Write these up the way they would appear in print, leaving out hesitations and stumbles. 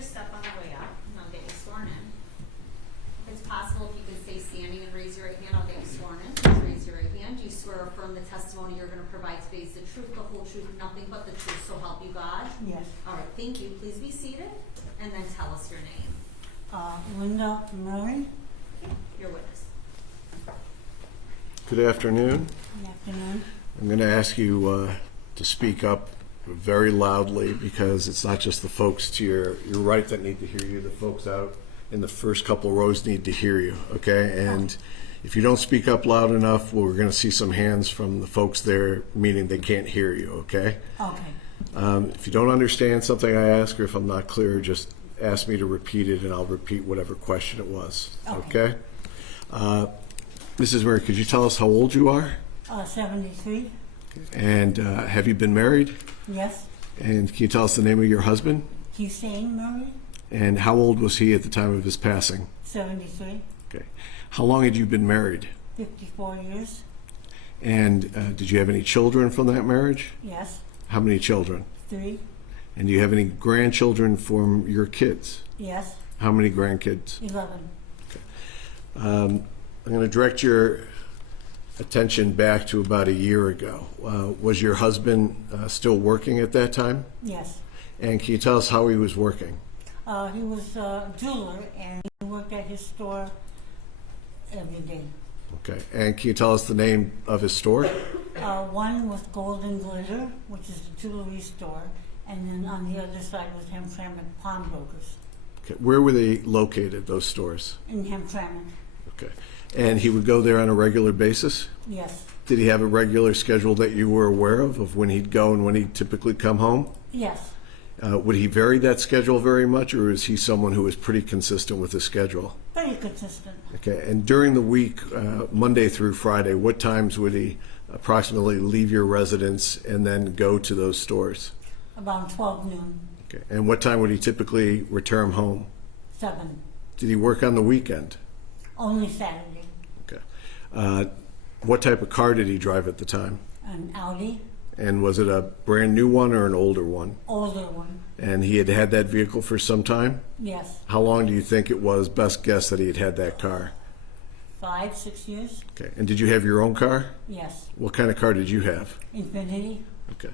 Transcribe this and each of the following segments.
your step on the way up, and I'll get you sworn in. If it's possible, if you could stay standing and raise your right hand, I'll get you sworn in. Please raise your right hand. Do you swear or affirm the testimony you're going to provide today is the truth, the whole truth, nothing but the truth, so help you God? Yes. All right, thank you. Please be seated, and then tell us your name. Murray. Your witness. Good afternoon. Good afternoon. I'm going to ask you to speak up very loudly because it's not just the folks to your right that need to hear you. The folks out in the first couple rows need to hear you, okay? And if you don't speak up loud enough, well, we're going to see some hands from the folks there, meaning they can't hear you, okay? Okay. If you don't understand something I ask or if I'm not clear, just ask me to repeat it and I'll repeat whatever question it was, okay? Mrs. Murray, could you tell us how old you are? 73. And have you been married? Yes. And can you tell us the name of your husband? Hussein Murray. And how old was he at the time of his passing? 73. Okay. How long had you been married? 54 years. And did you have any children from that marriage? Yes. How many children? 3. And do you have any grandchildren from your kids? Yes. How many grandkids? 11. I'm going to direct your attention back to about a year ago. Was your husband still working at that time? Yes. And can you tell us how he was working? He was a jeweler and he worked at his store every day. Okay. And can you tell us the name of his store? One was Gold and Glitter, which is a jewelry store, and then on the other side was Hamtramck Pawnbrokers. Okay. Where were they located, those stores? In Hamtramck. Okay. And he would go there on a regular basis? Yes. Did he have a regular schedule that you were aware of when he'd go and when he'd typically come home? Yes. Would he vary that schedule very much, or is he someone who is pretty consistent with his schedule? Very consistent. Okay. And during the week, Monday through Friday, what times would he approximately leave your residence and then go to those stores? About 12 noon. Okay. And what time would he typically return home? 7. Did he work on the weekend? Only Saturday. Okay. What type of car did he drive at the time? An Audi. And was it a brand new one or an older one? Older one. And he had had that vehicle for some time? Yes. How long do you think it was, best guess, that he had had that car? 5, 6 years. Okay. And did you have your own car? Yes. What kind of car did you have? Infinity. Okay.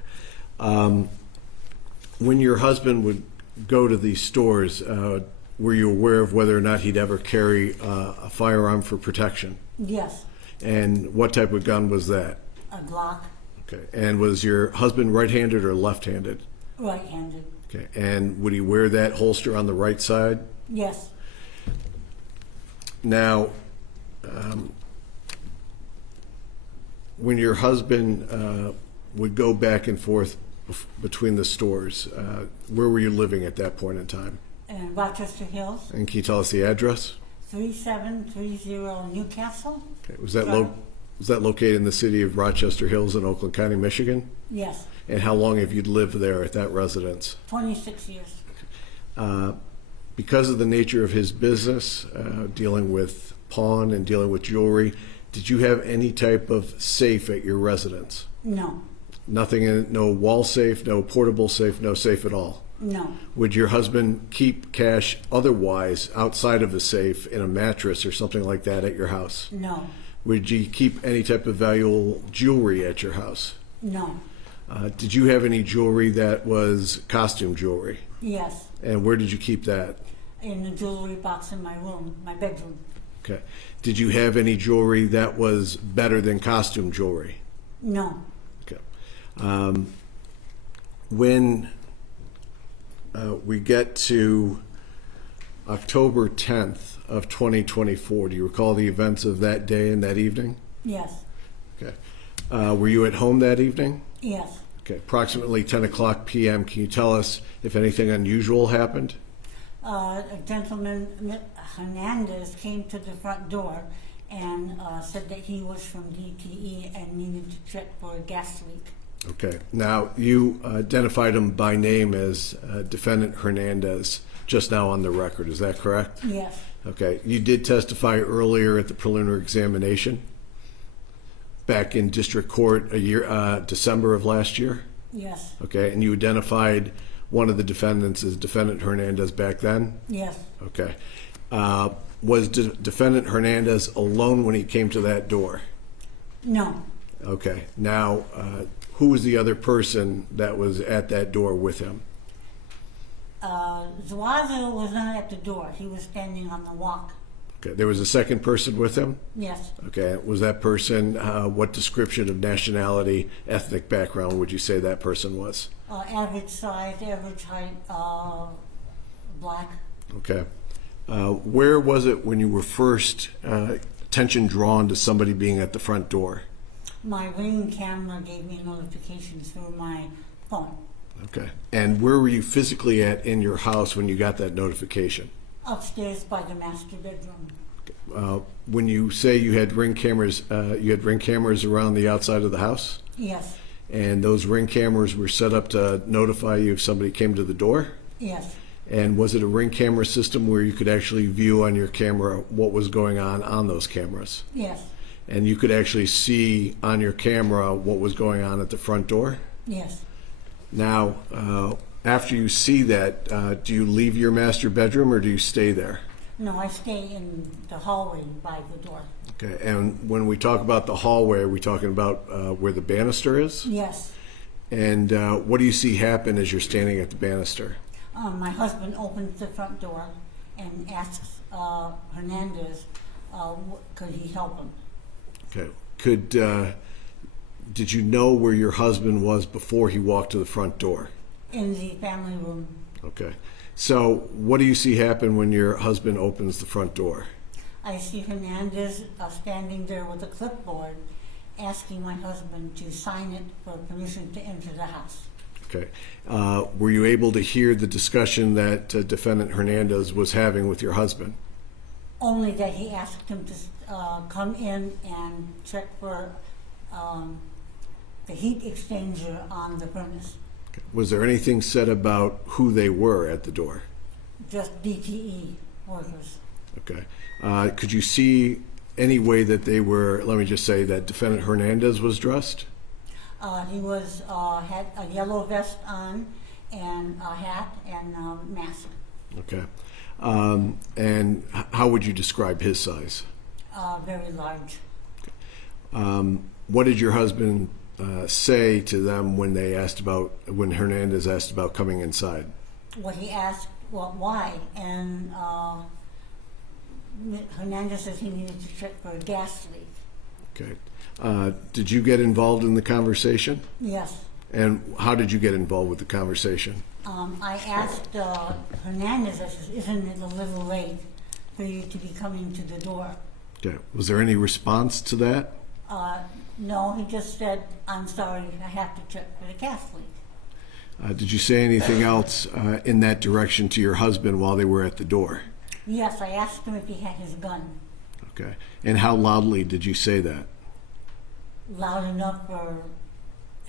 When your husband would go to these stores, were you aware of whether or not he'd ever carry a firearm for protection? Yes. And what type of gun was that? A Glock. Okay. And was your husband right-handed or left-handed? Right-handed. Okay. And would he wear that holster on the right side? Yes. Now, when your husband would go back and forth between the stores, where were you living at that point in time? In Rochester Hills. And can you tell us the address? 3730 Newcastle. Okay. Was that located in the city of Rochester Hills in Oakland County, Michigan? Yes. And how long have you lived there at that residence? 26 years. Because of the nature of his business, dealing with pawn and dealing with jewelry, did you have any type of safe at your residence? No. Nothing in it, no wall safe, no portable safe, no safe at all? No. Would your husband keep cash otherwise outside of the safe in a mattress or something like that at your house? No. Would you keep any type of valuable jewelry at your house? No. Did you have any jewelry that was costume jewelry? Yes. And where did you keep that? In the jewelry box in my room, my bedroom. Okay. Did you have any jewelry that was better than costume jewelry? No. Okay. When we get to October 10th of 2024, do you recall the events of that day and that evening? Yes. Okay. Were you at home that evening? Yes. Okay. Approximately 10 o'clock p.m. Can you tell us if anything unusual happened? A gentleman, Hernandez, came to the front door and said that he was from DTE and needed to check for a gas leak. Okay. Now, you identified him by name as Defendant Hernandez just now on the record. Is that correct? Yes. Okay. You did testify earlier at the preliminary examination back in district court December of last year? Yes. Okay. And you identified one of the defendants is Defendant Hernandez back then? Yes. Okay. Was Defendant Hernandez alone when he came to that door? No. Okay. Now, who was the other person that was at that door with him? Zuazo was not at the door. He was standing on the walk. Okay. There was a second person with him? Yes. Okay. Was that person, what description of nationality, ethnic background would you say that person was? Average size, average height, black. Okay. Where was it when you were first attention drawn to somebody being at the front door? My Ring camera gave me notifications through my phone. Okay. And where were you physically at in your house when you got that notification? Upstairs by the master bedroom. When you say you had Ring cameras around the outside of the house? Yes. And those Ring cameras were set up to notify you if somebody came to the door? Yes. And was it a Ring camera system where you could actually view on your camera what was going on those cameras? Yes. And you could actually see on your camera what was going on at the front door? Yes. Now, after you see that, do you leave your master bedroom or do you stay there? No, I stay in the hallway by the door. Okay, and when we talk about the hallway, are we talking about where the banister is? Yes. And what do you see happen as you're standing at the banister? My husband opens the front door and asks Hernandez, could he help him? Okay. Did you know where your husband was before he walked to the front door? In the family room. Okay. So what do you see happen when your husband opens the front door? I see Hernandez standing there with a clipboard asking my husband to sign it for permission to enter the house. Okay. Were you able to hear the discussion that Defendant Hernandez was having with your husband? Only that he asked him to come in and check for the heat exchanger on the furnace. Okay. Was there anything said about who they were at the door? Just DTE workers. Okay. Could you see any way that they were, let me just say, that Defendant Hernandez was dressed? He was had a yellow vest on and a hat and mask. Okay. And how would you describe his size? Very large. What did your husband say to them when when Hernandez asked about coming inside? Well, he asked, well, why? And Hernandez says he needed to check for a gas leak. Okay. Did you get involved in the conversation? Yes. And how did you get involved with the conversation? I asked Hernandez, I said, isn't it a little late for you to be coming to the door? Okay. Was there any response to that? No, he just said, I'm sorry, I have to check for the gas leak. Did you say anything else in that direction to your husband while they were at the door? Yes, I asked him if he had his gun. Okay. And how loudly did you say that? Loud enough for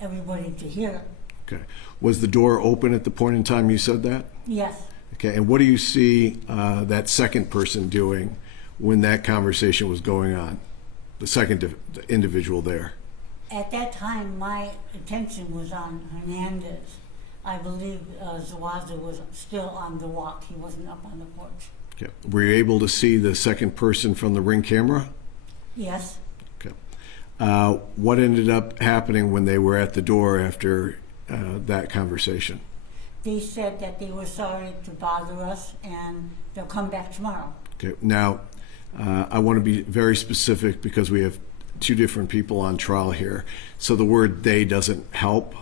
everybody to hear. Okay. Was the door open at the point in time you said that? Yes. Okay. And what do you see that second person doing when that conversation was going on? The second individual there? At that time, my attention was on Hernandez. I believe Zuazo was still on the walk. He wasn't up on the porch. Okay. Were you able to see the second person from the Ring camera? Yes. Okay. What ended up happening when they were at the door after that conversation? They said that they were sorry to bother us and they'll come back tomorrow. Okay. Now, I want to be very specific because we have two different people on trial here. So the word they doesn't help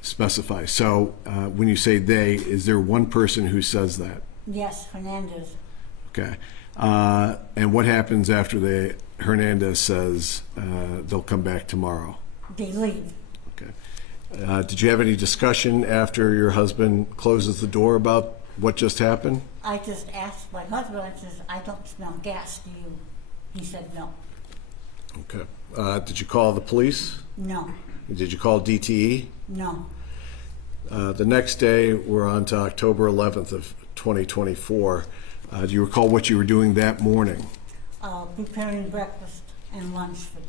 specify. So when you say they, is there one person who says that? Yes, Hernandez. Okay. And what happens after Hernandez says they'll come back tomorrow? They leave. Okay. Did you have any discussion after your husband closes the door about what just happened? I just asked my husband, I says, I don't smell gas, do you? He said no. Okay. Did you call the police? No. Did you call DTE? No. The next day, we're on to October 11th of 2024. Do you recall what you were doing that morning? Preparing breakfast and lunch for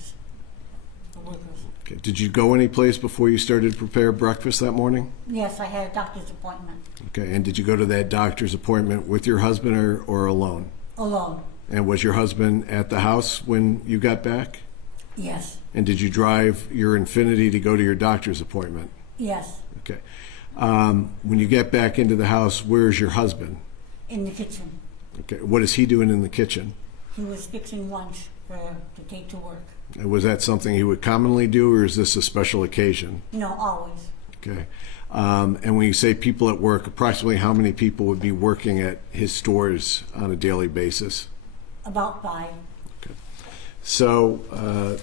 the workers. Okay. Did you go any place before you started to prepare breakfast that morning? Yes, I had a doctor's appointment. Okay. And did you go to that doctor's appointment with your husband or alone? Alone. And was your husband at the house when you got back? Yes. And did you drive your Infiniti to go to your doctor's appointment? Yes. Okay. When you get back into the house, where's your husband? In the kitchen. Okay. What is he doing in the kitchen? He was fixing lunch to take to work. And was that something he would commonly do, or is this a special occasion? No, always. Okay. And when you say people at work, approximately how many people would be working at his stores on a daily basis? About 5. Okay. So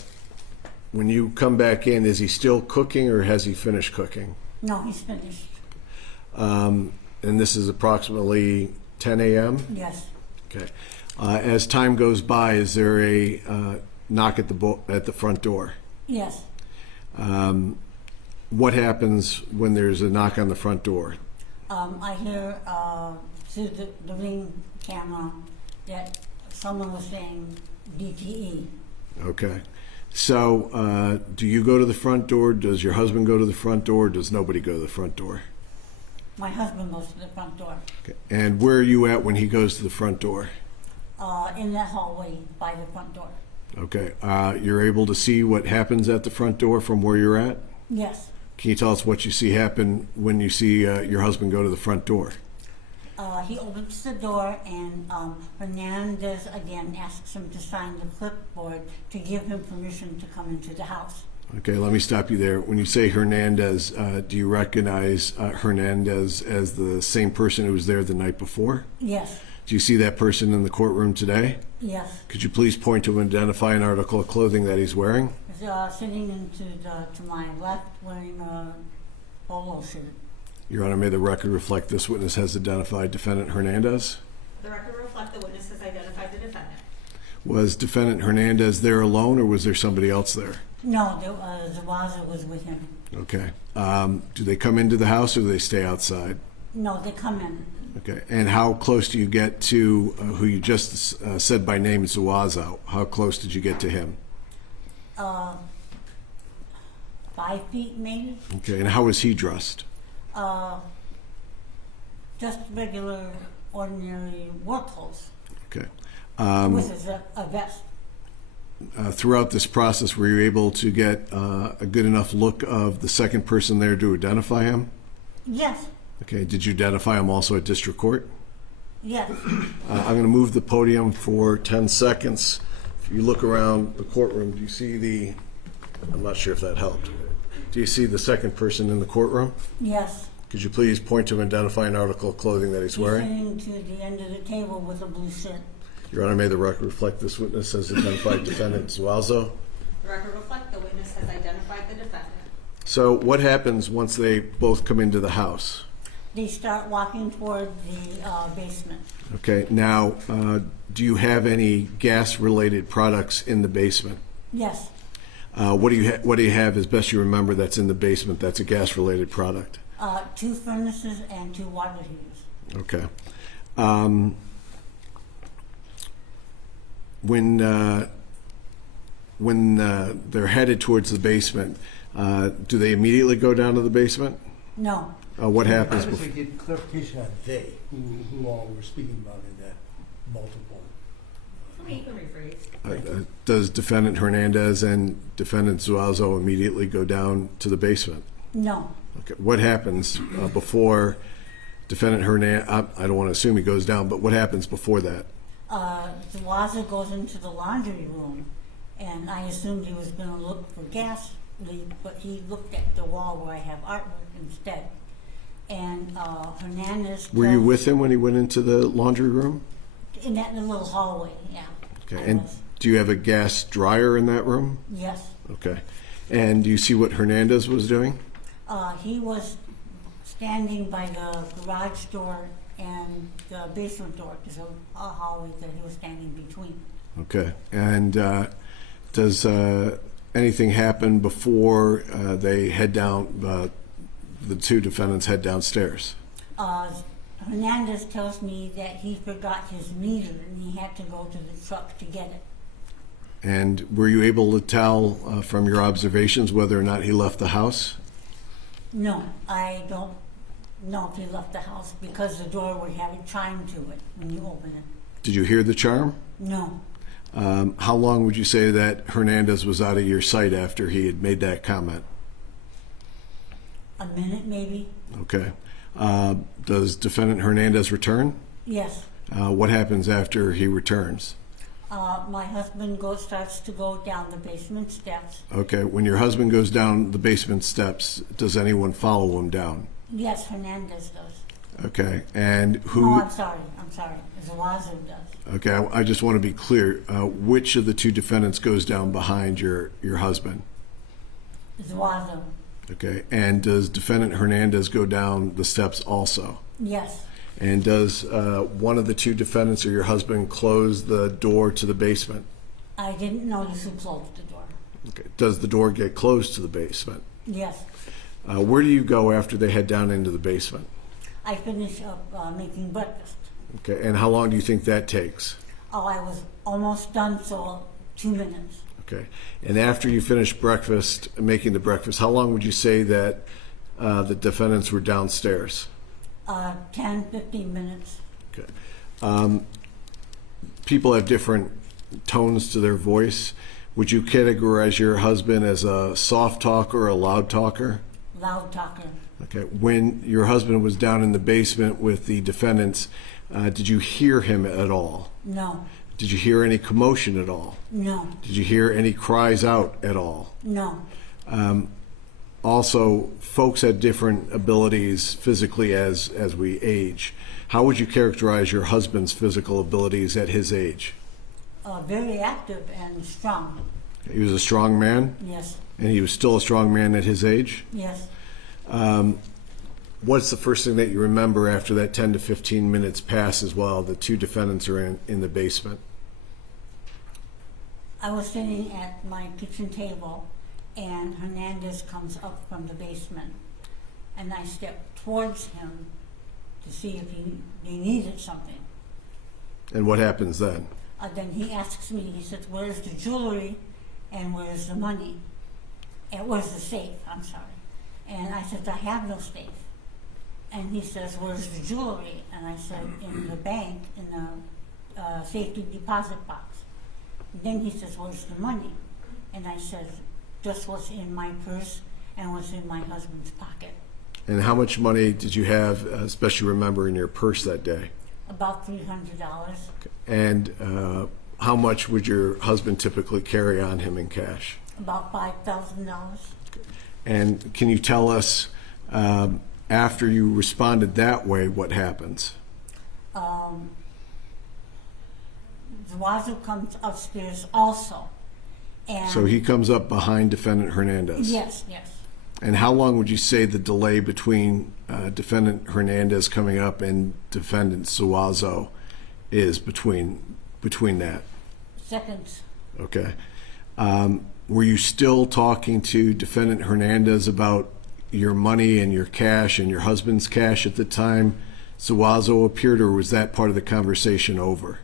when you come back in, is he still cooking or has he finished cooking? No, he's finished. And this is approximately 10 a.m.? Yes. Okay. As time goes by, is there a knock at the front door? Yes. What happens when there's a knock on the front door? I hear through the ring camera that someone was saying DTE. Okay. So do you go to the front door? Does your husband go to the front door? Does nobody go to the front door? My husband goes to the front door. Okay. And where are you at when he goes to the front door? In that hallway by the front door. Okay. You're able to see what happens at the front door from where you're at? Yes. Can you tell us what you see happen when you see your husband go to the front door? He opens the door and Hernandez again asks him to sign the clipboard to give him permission to come into the house. Okay, let me stop you there. When you say Hernandez, do you recognize Hernandez as the same person who was there the night before? Yes. Do you see that person in the courtroom today? Yes. Could you please point to and identify an article of clothing that he's wearing? He's sitting to my left wearing a polo shirt. Your Honor, may the record reflect this witness has identified defendant Hernandez? The record reflect the witness has identified the defendant. Was defendant Hernandez there alone or was there somebody else there? No, Zuazo was with him. Okay. Do they come into the house or do they stay outside? No, they come in. Okay. And how close do you get to who you just said by name, Zuazo? How close did you get to him? 5 feet maybe. Okay. And how was he dressed? Just regular, ordinary work clothes. Okay. With a vest. Throughout this process, were you able to get a good enough look of the second person there to identify him? Yes. Okay. Did you identify him also at district court? Yes. I'm going to move the podium for 10 seconds. If you look around the courtroom, do you see the, I'm not sure if that helped. Do you see the second person in the courtroom? Yes. Could you please point to and identify an article of clothing that he's wearing? He's sitting to the end of the table with a blue shirt. Your Honor, may the record reflect this witness has identified defendant Zuazo. The record reflect the witness has identified the defendant. So what happens once they both come into the house? They start walking toward the basement. Okay, now, do you have any gas-related products in the basement? Yes. What do you have, as best you remember, that's in the basement that's a gas-related product? 2 furnaces and 2 water heaters. Okay. When they're headed towards the basement, do they immediately go down to the basement? No. What happens? I would like to get clarification on they, who all we're speaking about in that multiple. You can rephrase. Does defendant Hernandez and defendant Zuazo immediately go down to the basement? No. Okay. What happens before defendant Hernandez? I don't want to assume he goes down, but what happens before that? Zuazo goes into the laundry room, and I assumed he was going to look for gas leak, but he looked at the wall where I have artwork instead. And Hernandez. Were you with him when he went into the laundry room? In that little hallway, yeah. Okay. And do you have a gas dryer in that room? Yes. Okay. And do you see what Hernandez was doing? He was standing by the garage door and the basement door. There's a hallway that he was standing between. Okay. And does anything happen before they head down, the 2 defendants head downstairs? Hernandez tells me that he forgot his meter and he had to go to the truck to get it. And were you able to tell from your observations whether or not he left the house? No, I don't know if he left the house because the door would have a chime to it when you open it. Did you hear the charm? No, How long would you say that Hernandez was out of your sight after he had made that comment? a minute maybe? Okay. Does defendant Hernandez return? Yes. What happens after he returns? My husband starts to go down the basement steps. Okay. When your husband goes down the basement steps, does anyone follow him down? Yes, Hernandez does. Okay. And who? No, I'm sorry. Zuazo does. Okay. I just want to be clear. Which of the two defendants goes down behind your husband? Zuazo. Okay. And does defendant Hernandez go down the steps also? Yes. And does one of the two defendants or your husband close the door to the basement? I didn't notice who closed the door. Okay. Does the door get closed to the basement? Yes. Where do you go after they head down into the basement? I finish up making breakfast. Okay. And how long do you think that takes? Oh, I was almost done, so 2 minutes. Okay. And after you finish breakfast, making the breakfast, how long would you say that the defendants were downstairs? 10, 15 minutes. Okay. People have different tones to their voice. Would you categorize your husband as a soft talker or a loud talker? Loud talker. Okay. When your husband was down in the basement with the defendants, did you hear him at all? No. Did you hear any commotion at all? No. Did you hear any cries out at all? No. Also, folks have different abilities physically as we age. How would you characterize your husband's physical abilities at his age? Very active and strong. He was a strong man, Yes. and he was still a strong man at his age. Yes. What's the first thing that you remember after that 10 to 15 minutes passes while the two defendants are in the basement? I was sitting at my kitchen table, and Hernandez comes up from the basement, and I stepped towards him to see if he needed something. And what happens then? Then he asks me, he says, "Where's the jewelry and where's the money? And where's the safe?" I'm sorry. And I said, "I have no safe." And he says, "Where's the jewelry?" And I said, "In the bank, in the safety deposit box." And then he says, "Where's the money?" And I said, "Just what's in my purse and what's in my husband's pocket." And how much money did you have, especially remember, in your purse that day? About $300. And how much would your husband typically carry on him in cash? About $5,000. And can you tell us, after you responded that way, what happens? Zuazo comes upstairs also. And So he comes up behind defendant Hernandez. Yes, yes. And how long would you say the delay between defendant Hernandez coming up and defendant Zuazo is between that? Seconds. Okay. Were you still talking to defendant Hernandez about your money and your cash and your husband's cash at the time Zuazo appeared, or was that part of the conversation over?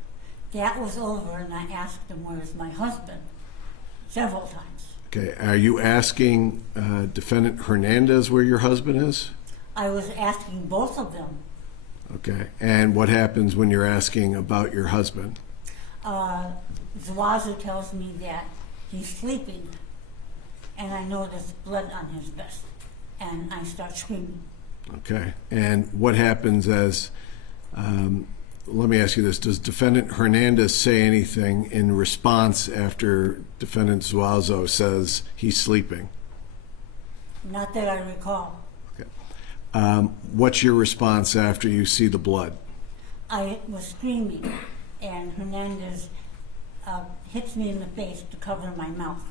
That was over, and I asked him, "Where's my husband?" several times. Okay. Are you asking defendant Hernandez where your husband is? I was asking both of them. Okay. And what happens when you're asking about your husband? Zuazo tells me that he's sleeping, and I notice blood on his vest, and I start screaming. Okay. And what happens as, let me ask you this, does defendant Hernandez say anything in response after defendant Zuazo says he's sleeping? Not that I recall. Okay. What's your response after you see the blood? I was screaming, and Hernandez hits me in the face to cover my mouth.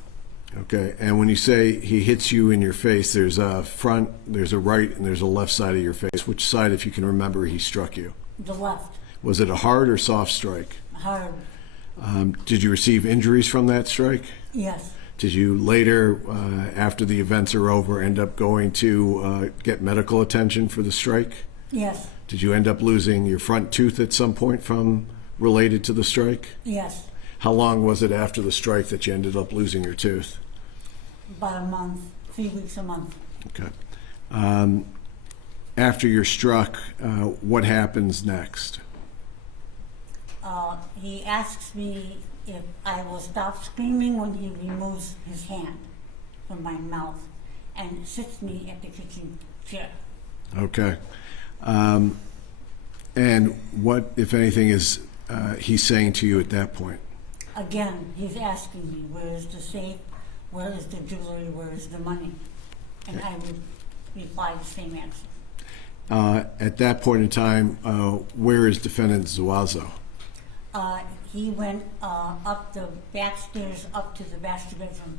Okay. And when you say he hits you in your face, there's a front, there's a right, and there's a left side of your face. Which side, if you can remember, he struck you? The left. Was it a hard or soft strike? Hard. Did you receive injuries from that strike? Yes. Did you later, after the events are over, end up going to get medical attention for the strike? Yes. Did you end up losing your front tooth at some point from related to the strike? Yes. How long was it after the strike that you ended up losing your tooth? About a month, 3 weeks a month. Okay. After you're struck, what happens next? He asks me if I will stop screaming when he removes his hand from my mouth and sits me at the kitchen chair. Okay. And what, if anything, is he saying to you at that point? Again, he's asking me, where is the safe? Where is the jewelry? Where is the money? And I would reply the same answer. At that point in time, where is defendant Zuazo? He went up the back stairs up to the master bedroom.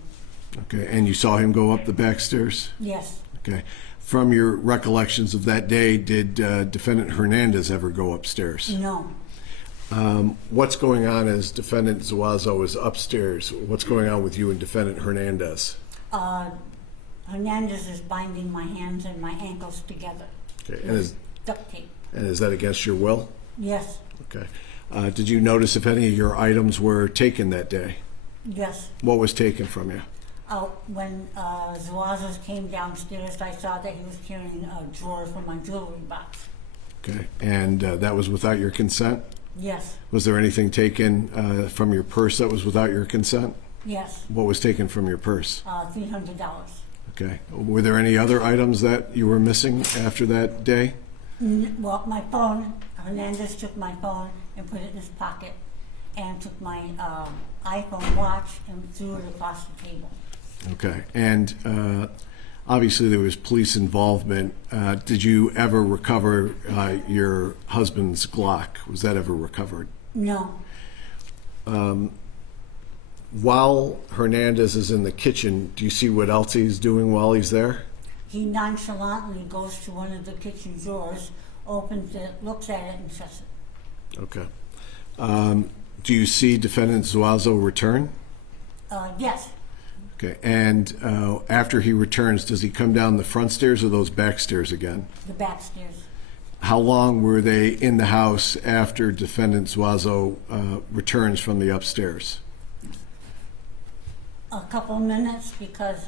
Okay, and you saw him go up the back stairs? Yes. Okay. From your recollections of that day, did defendant Hernandez ever go upstairs? No. What's going on as defendant Zuazo is upstairs? What's going on with you and defendant Hernandez? Hernandez is binding my hands and my ankles together. Okay, with duct tape. and is that against your will? Yes. Okay. Did you notice if any of your items were taken that day? Yes. What was taken from you? When Zuazo came downstairs, I saw that he was carrying a drawer from my jewelry box. Okay, and that was without your consent? Yes. Was there anything taken from your purse that was without your consent? Yes. What was taken from your purse? $300. Okay. Were there any other items that you were missing after that day? Well, my phone, Hernandez took my phone and put it in his pocket and took my iPhone watch and threw it across the table. Okay. And obviously there was police involvement. Did you ever recover your husband's Glock? Was that ever recovered? No. While Hernandez is in the kitchen, do you see what else he's doing while he's there? He nonchalantly goes to one of the kitchen drawers, opens it, looks at it, and shuts it. Okay. Do you see defendant Zuazo return? Yes. Okay. And after he returns, does he come down the front stairs or those back stairs again? The back stairs. How long were they in the house after defendant Zuazo returns from the upstairs? A couple minutes because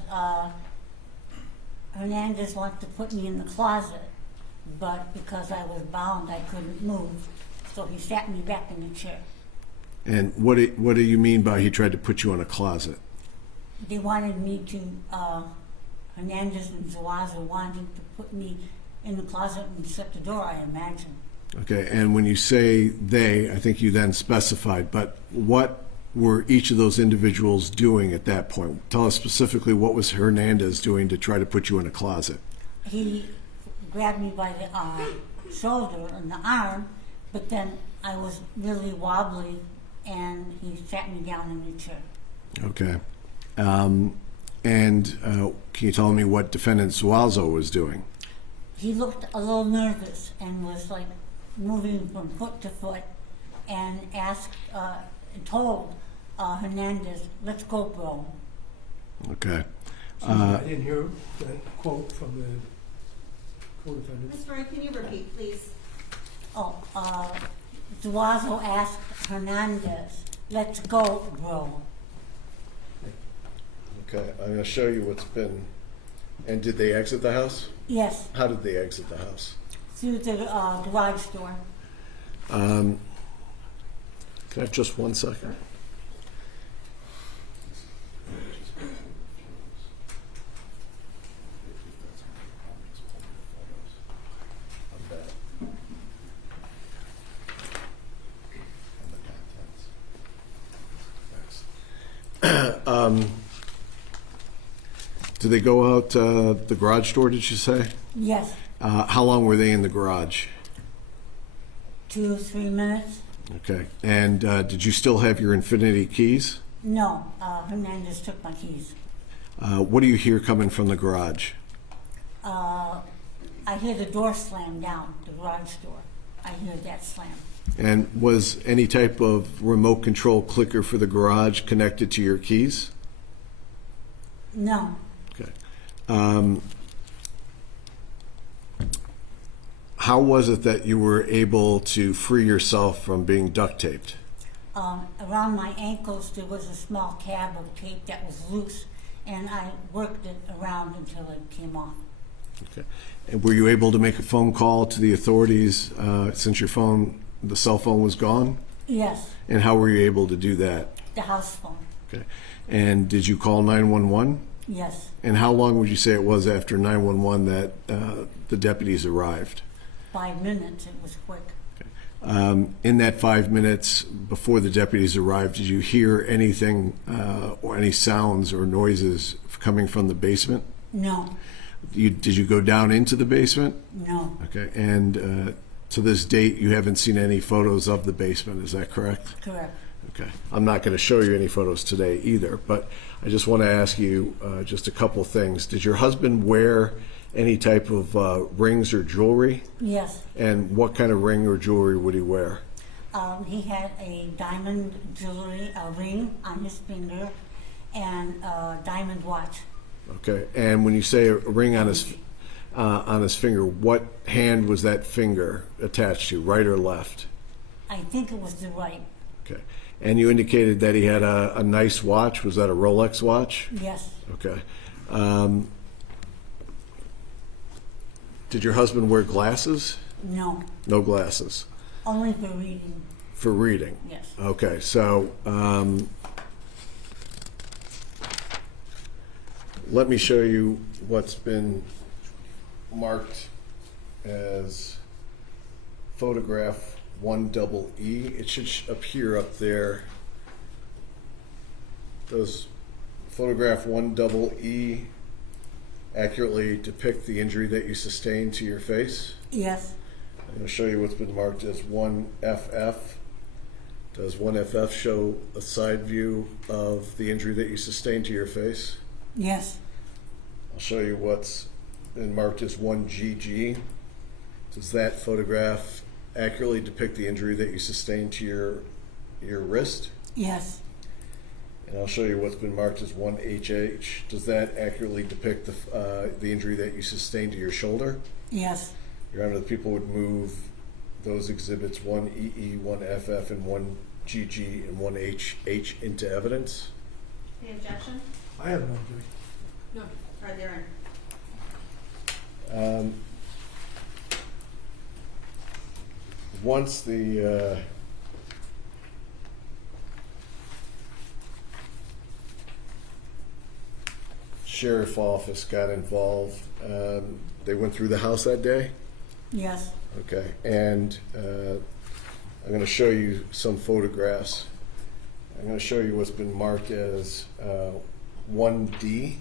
Hernandez wanted to put me in the closet, but because I was bound, I couldn't move, so he sat me back in the chair. And what do you mean by he tried to put you in a closet? They wanted me to, Hernandez and Zuazo wanted to put me in the closet and shut the door, I imagine. Okay, and when you say they, I think you then specified, but what were each of those individuals doing at that point? Tell us specifically what was Hernandez doing to try to put you in a closet? He grabbed me by the shoulder and the arm, but then I was really wobbly and he sat me down in the chair. Okay. And can you tell me what defendant Zuazo was doing? He looked a little nervous and was like moving from foot to foot and told Hernandez, "Let's go, bro." Okay. I didn't hear that quote from the co-defendant. Ms. Murray, can you repeat, please? Zuazo asked Hernandez, "Let's go, bro." Okay, I'm going to show you what's been. And did they exit the house? Yes, How did they exit the house? through the garage door. Can I have just 1 second? Did they go out the garage door, did you say? Yes, How long were they in the garage? 2 or 3 minutes. Okay. And did you still have your Infinity keys? No, Hernandez took my keys. What do you hear coming from the garage? I hear the door slam down, the garage door. I hear that slam. And was any type of remote control clicker for the garage connected to your keys? No, Okay. How was it that you were able to free yourself from being duct taped? Around my ankles there was a small tab of tape that was loose, and I worked it around until it came off. Okay. And were you able to make a phone call to the authorities since the cell phone was gone? Yes, And how were you able to do that? the house phone. Okay. And did you call 911? Yes, And how long would you say it was after 911 that the deputies arrived? 5 minutes, it was quick. In that 5 minutes before the deputies arrived, did you hear anything or any sounds or noises coming from the basement? No, Did you go down into the basement? no, Okay. And to this date, you haven't seen any photos of the basement, is that correct? correct. Okay. I'm not going to show you any photos today either, but I just want to ask you just a couple things. Did your husband wear any type of rings or jewelry? Yes, And what kind of ring or jewelry would he wear? he had a diamond jewelry, a ring on his finger, and a diamond watch. Okay. And when you say a ring on his finger, what hand was that finger attached to, right or left? I think it was the right. Okay. And you indicated that he had a nice watch. Was that a Rolex watch? Yes, Okay. Did your husband wear glasses? no, No glasses. only for reading. For reading? Yes. Okay, so let me show you what's been marked as photograph 1EE. It should appear up there. Does photograph 1EE accurately depict the injury that you sustained to your face? Yes, I'm going to show you what's been marked as 1FF. Does 1FF show a side view of the injury that you sustained to your face? yes, I'll show you what's been marked as 1GG. Does that photograph accurately depict the injury that you sustained to your wrist? yes, And I'll show you what's been marked as 1HH. Does that accurately depict the injury that you sustained to your shoulder? yes, Your Honor, the people would move those exhibits 1EE, 1FF, and 1GG, and 1HH into evidence. Any objection? I have no objection. No. Are there Once the sheriff office got involved, they went through the house that day? yes, Okay, and I'm going to show you some photographs. I'm going to show you what's been marked as 1D.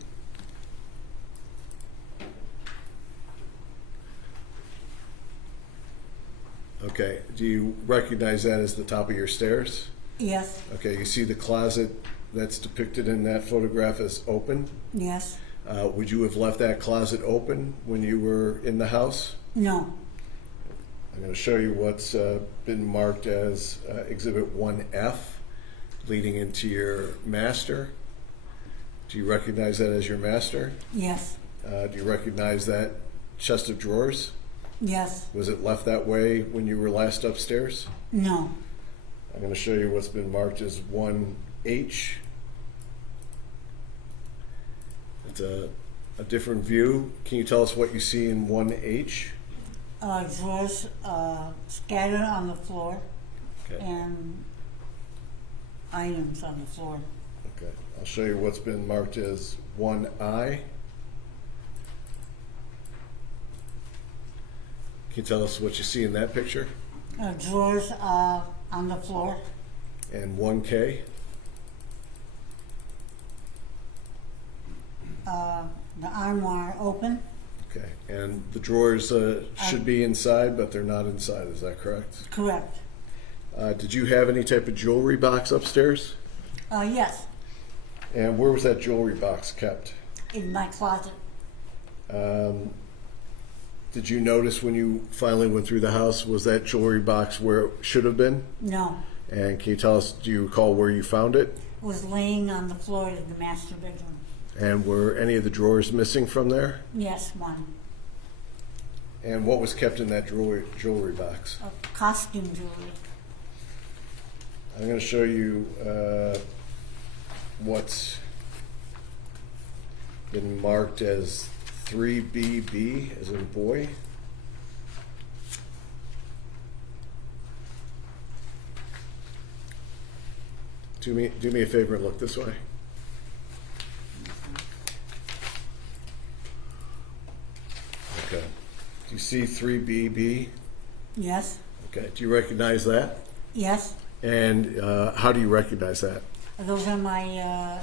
Okay, do you recognize that as the top of your stairs? yes, Okay, you see the closet that's depicted in that photograph as open? yes, Would you have left that closet open when you were in the house? no, I'm going to show you what's been marked as Exhibit 1F, leading into your master. Do you recognize that as your master? yes, Do you recognize that chest of drawers? yes, Was it left that way when you were last upstairs? no, I'm going to show you what's been marked as 1H. It's a different view. Can you tell us what you see in 1H? drawers scattered on the floor Okay. and items on the floor. Okay. I'll show you what's been marked as 1I. Can you tell us what you see in that picture? Drawers on the floor. And 1K? The armoire open. Okay. And the drawers should be inside, but they're not inside. Is that correct? Correct. Did you have any type of jewelry box upstairs? Yes, And where was that jewelry box kept? in my closet. Did you notice when you finally went through the house, was that jewelry box where it should have been? No, And can you tell us, do you recall where you found it? it was laying on the floor of the master bedroom. And were any of the drawers missing from there? Yes, one. And what was kept in that jewelry box? Costume jewelry. I'm going to show you what's been marked as 3BB, as in boy. Do me a favor and look this way. Okay. Do you see 3BB? Yes, Okay. Do you recognize that? yes. And how do you recognize that? Those are my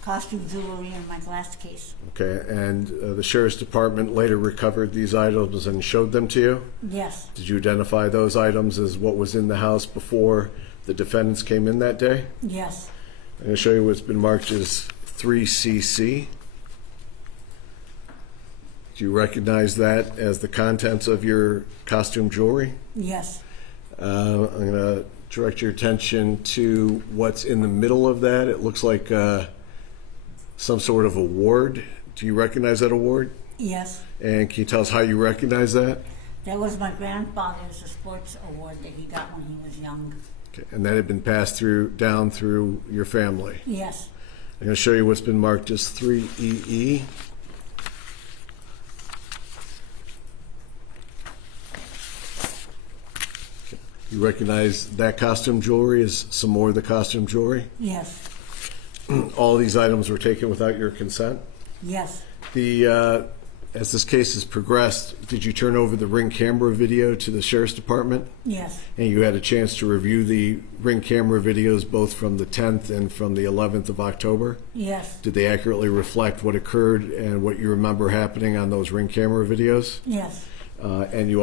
costume jewelry and my glass case. Okay. And the sheriff's department later recovered these items and showed them to you? Yes, Did you identify those items as what was in the house before the defendants came in that day? yes, I'm going to show you what's been marked as 3CC. Do you recognize that as the contents of your costume jewelry? yes, I'm going to direct your attention to what's in the middle of that. It looks like some sort of award. Do you recognize that award? yes. And can you tell us how you recognize that? That was my grandfather's sports award that he got when he was young. Okay. And that had been passed down through your family. Yes, I'm going to show you what's been marked as 3EE. You recognize that costume jewelry as some more of the costume jewelry? yes, All these items were taken without your consent? yes, As this case has progressed, did you turn over the Ring camera video to the sheriff's department? yes, And you had a chance to review the Ring camera videos both from the 10th and from the 11th of October? yes, Did they accurately reflect what occurred and what you remember happening on those Ring camera videos? yes. And you